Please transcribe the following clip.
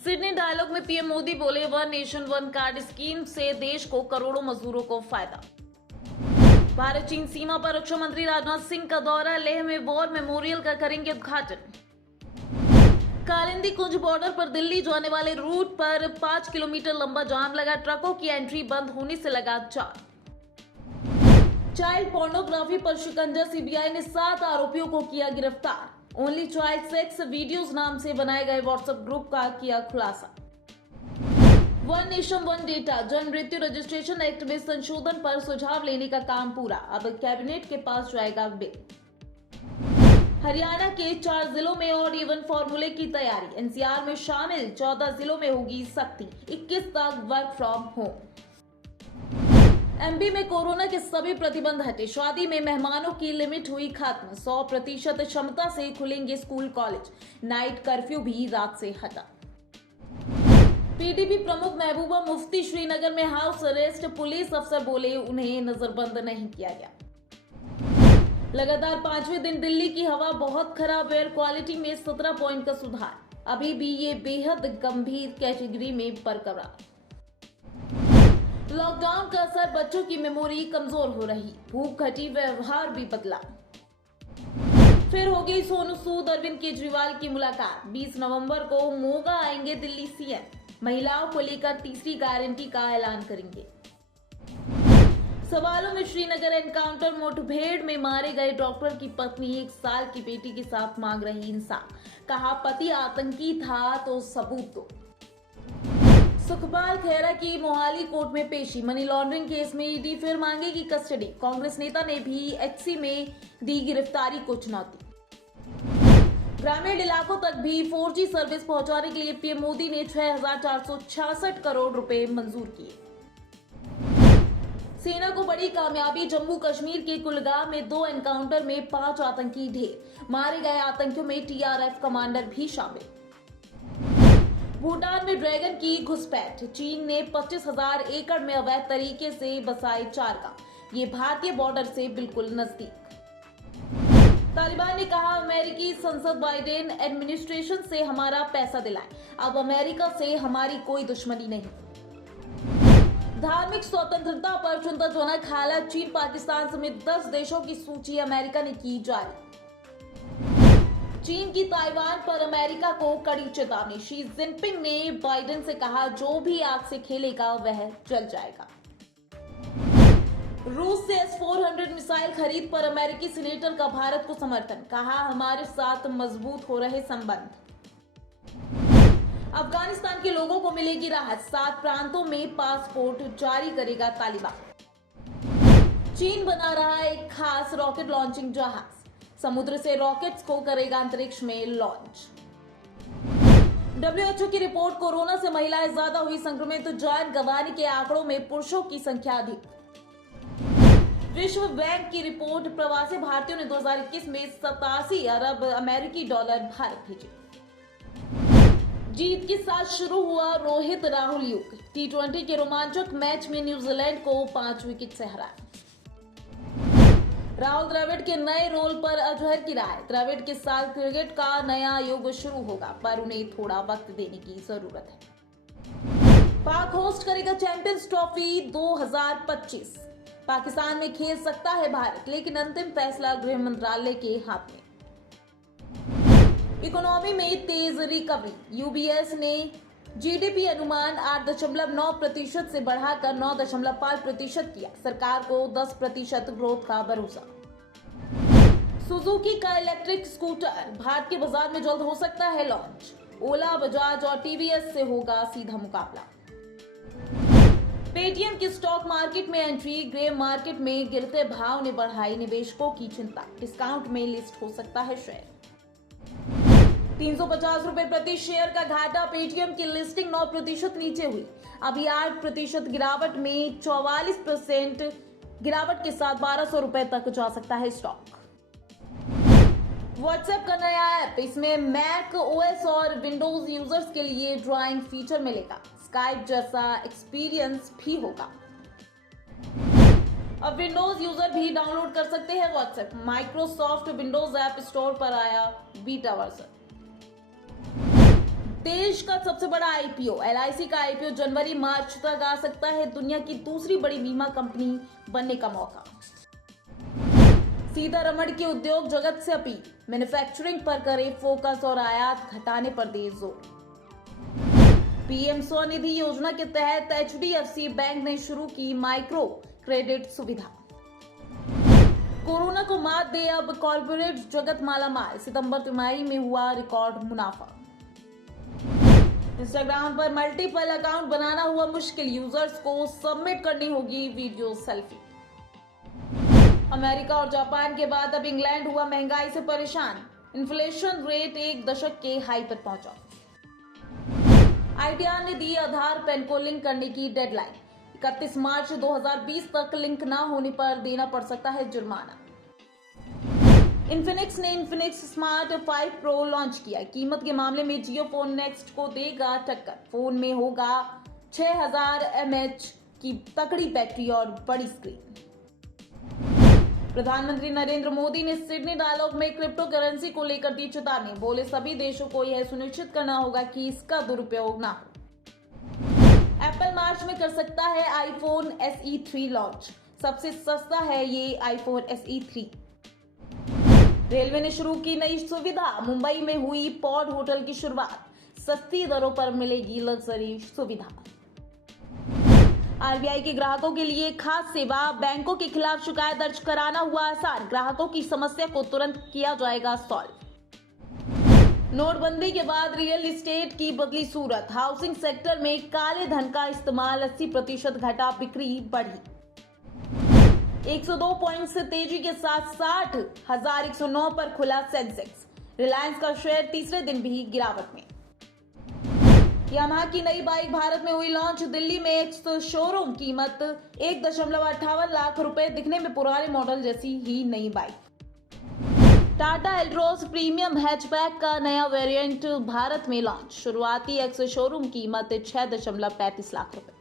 Sydney dialogue में PM Modi बोले, one nation one card scheme से देश को करोड़ों मजदूरों को फायदा। भारत चीन सीमा पर रक्षा मंत्री राजनाथ सिंह का दौरा, लेह में वॉर मेमोरियल का करेंगे उद्घाटन। कालिंदी कुंज बॉर्डर पर दिल्ली जाने वाले रूट पर 5 किलोमीटर लंबा जाम लगा, ट्रकों की एंट्री बंद होने से लगा जाम। चाइल्ड पोर्नोग्राफी पर शिकंजा, सीबीआई ने 7 आरोपियों को किया गिरफ्तार। ओनली चाइल्ड सेक्स वीडियोज नाम से बनाए गए व्हाट्सएप ग्रुप का किया खुलासा। वन नेशन वन डेटा, जन मृत्यु रजिस्ट्रेशन एक्ट में संशोधन पर सुझाव लेने का काम पूरा, अब कैबिनेट के पास जाएगा बिल। हरियाणा के 4 जिलों में ऑड इवन फॉर्मूले की तैयारी, एनसीआर में शामिल 14 जिलों में होगी सख्ती, 21 तक वर्क फ्रॉम होम। एमपी में कोरोना के सभी प्रतिबंध हटे, शादी में मेहमानों की लिमिट हुई खत्म, 100% क्षमता से खुलेंगे स्कूल कॉलेज, नाइट कर्फ्यू भी रात से हटा। पीडीपी प्रमुख महबूबा मुफ्ती श्रीनगर में हाउस अरेस्ट, पुलिस अफसर बोले उन्हें नजरबंद नहीं किया गया। लगातार 5वें दिन दिल्ली की हवा बहुत खराब, एयर क्वालिटी में 17 पॉइंट का सुधार, अभी भी ये बेहद गंभीर कैटेगरी में बरकरार। लॉकडाउन का असर, बच्चों की मेमोरी कमजोर हो रही, भूख घटी, व्यवहार भी बदला। फिर होगी सोनू सूद अरविंद केजरीवाल की मुलाकात, 20 नवंबर को मोगा आएंगे दिल्ली सीएम, महिलाओं को लेकर तीसरी गारंटी का ऐलान करेंगे। सवालों में श्रीनगर एनकाउंटर, मुठभेड़ में मारे गए डॉक्टर की पत्नी 1 साल की बेटी के साथ मांग रही इंसाफ, कहा पति आतंकी था तो सबूत दो। सुखपाल खैरा की मोहाली कोर्ट में पेशी, मनी लॉन्ड्रिंग केस में ईडी फिर मांगेगी कस्टडी, कांग्रेस नेता ने भी एचसी में दी गिरफ्तारी को चुनौती। ग्रामीण इलाकों तक भी 4G सर्विस पहुंचाने के लिए पीएम मोदी ने 6,466 करोड़ रुपए मंजूर किए। सेना को बड़ी कामयाबी, जम्मू कश्मीर के कुलगाम में 2 एनकाउंटर में 5 आतंकी ढेर, मारे गए आतंकियों में टीआरएफ कमांडर भी शामिल। भूटान में ड्रैगन की घुसपैठ, चीन ने 25,000 एकड़ में अवैध तरीके से बसाए चारगाह, ये भारतीय बॉर्डर से बिल्कुल नजदीक। तालिबान ने कहा अमेरिकी संसद बाइडेन एडमिनिस्ट्रेशन से हमारा पैसा दिलाए, अब अमेरिका से हमारी कोई दुश्मनी नहीं। धार्मिक स्वतंत्रता पर चिंताजनक हालत, चीन पाकिस्तान समेत 10 देशों की सूची अमेरिका ने की जारी। चीन की ताइवान पर अमेरिका को कड़ी चेतावनी, शी जिनपिंग ने बाइडेन से कहा जो भी आग से खेलेगा वह जल जाएगा। रूस से S-400 मिसाइल खरीद पर अमेरिकी सीनेटर का भारत को समर्थन, कहा हमारे साथ मजबूत हो रहे संबंध। अफगानिस्तान के लोगों को मिलेगी राहत, 7 प्रांतों में पासपोर्ट जारी करेगा तालिबान। चीन बना रहा एक खास रॉकेट लॉन्चिंग जहाज, समुद्र से रॉकेट्स को करेगा अंतरिक्ष में लॉन्च। WHO की रिपोर्ट, कोरोना से महिलाएं ज्यादा हुई संक्रमित, जान गंवाने के आंकड़ों में पुरुषों की संख्या अधिक। विश्व बैंक की रिपोर्ट, प्रवासी भारतीयों ने 2021 में 87 अरब अमेरिकी डॉलर भारत भेजे। जीत के साथ शुरू हुआ रोहित राहुल युग, T20 के रोमांचक मैच में न्यूजीलैंड को 5 विकेट से हराया। राहुल द्रविड़ के नए रोल पर अजहर की राय, द्रविड़ के साथ क्रिकेट का नया युग शुरू होगा, पर उन्हें थोड़ा वक्त देने की जरूरत है। पाक होस्ट करेगा चैंपियंस ट्रॉफी 2025, पाकिस्तान में खेल सकता है भारत, लेकिन अंतिम फैसला गृह मंत्रालय के हाथ में। इकोनॉमी में तेज रिकवरी, यूबीएस ने जीडीपी अनुमान 8.9% से बढ़ाकर 9.5% किया, सरकार को 10% ग्रोथ का भरोसा। सुजुकी का इलेक्ट्रिक स्कूटर भारत के बाजार में जल्द हो सकता है लॉन्च, ओला, बजाज और टीवीएस से होगा सीधा मुकाबला। पेटीएम की स्टॉक मार्केट में एंट्री, ग्रे मार्केट में गिरते भाव ने बढ़ाई निवेशकों की चिंता, डिस्काउंट में लिस्ट हो सकता है शेयर। 350 रुपए प्रति शेयर का घाटा, पेटीएम की लिस्टिंग 9% नीचे हुई, अभी 8% गिरावट में 44% गिरावट के साथ 1200 रुपए तक जा सकता है स्टॉक। व्हाट्सएप का नया ऐप, इसमें मैक ओएस और विंडोज यूजर्स के लिए ड्राइंग फीचर मिलेगा, स्काइप जैसा एक्सपीरियंस भी होगा। अब विंडोज यूजर भी डाउनलोड कर सकते हैं WhatsApp, Microsoft Windows app store पर आया बीटा वर्जन। देश का सबसे बड़ा आईपीओ एलआईसी का आईपीओ जनवरी मार्च तक आ सकता है। दुनिया की दूसरी बड़ी बीमा कंपनी बनने का मौका। सीतारमण की उद्योग जगत से अपील, मैन्युफैक्चरिंग पर करे फोकस और आयात घटाने पर दे जोर। पीएम स्वनिधि योजना के तहत एचडीएफसी बैंक ने शुरू की माइक्रो क्रेडिट सुविधा। कोरोना को मात दे अब कॉर्पोरेट जगत मालामाल, सितंबर तिमाही में हुआ रिकॉर्ड मुनाफा। इंस्टाग्राम पर मल्टीपल अकाउंट बनाना हुआ मुश्किल, यूजर्स को सबमिट करनी होगी वीडियो सेल्फी। अमेरिका और जापान के बाद अब इंग्लैंड हुआ महंगाई से परेशान, इन्फ्लेशन रेट एक दशक के हाई पर पहुंचा। आईटीआर ने दी आधार पैन को लिंक करने की डेडलाइन, 31 मार्च 2020 तक लिंक ना होने पर देना पड़ सकता है जुर्माना। इन्फिनिक्स ने इन्फिनिक्स स्मार्ट 5 प्रो लॉन्च किया। कीमत के मामले में जियो फोन नेक्स्ट को देगा टक्कर। फोन में होगा 6000 mAh की तकड़ी बैटरी और बड़ी स्क्रीन। प्रधानमंत्री नरेंद्र मोदी ने सिडनी डायलॉग में क्रिप्टो करेंसी को लेकर दी चेतावनी, बोले सभी देशों को यह सुनिश्चित करना होगा कि इसका दुरुपयोग ना हो। एप्पल मार्च में कर सकता है आईफोन SE 3 लॉन्च, सबसे सस्ता है ये आईफोन SE 3। रेलवे ने शुरू की नई सुविधा, मुंबई में हुई पॉड होटल की शुरुआत, सस्ती दरों पर मिलेगी लग्जरी सुविधा। आरबीआई के ग्राहकों के लिए खास सेवा, बैंकों के खिलाफ शिकायत दर्ज कराना हुआ आसान, ग्राहकों की समस्या को तुरंत किया जाएगा सॉल्व। नोटबंदी के बाद रियल एस्टेट की बदली सूरत, हाउसिंग सेक्टर में काले धन का इस्तेमाल 80% घटा, बिक्री बढ़ी। 102 पॉइंट से तेजी के साथ 60,109 पर खुला सेंसेक्स। रिलायंस का शेयर तीसरे दिन भी गिरावट में। यामाहा की नई बाइक भारत में हुई लॉन्च, दिल्ली में एक शोरूम, कीमत 1.58 लाख रुपए, दिखने में पुराने मॉडल जैसी ही नई bike. Tata Altroz premium hatchback का नया वेरिएंट भारत में लॉन्च, शुरुआती एक्स शोरूम कीमत 6.35 लाख रुपए।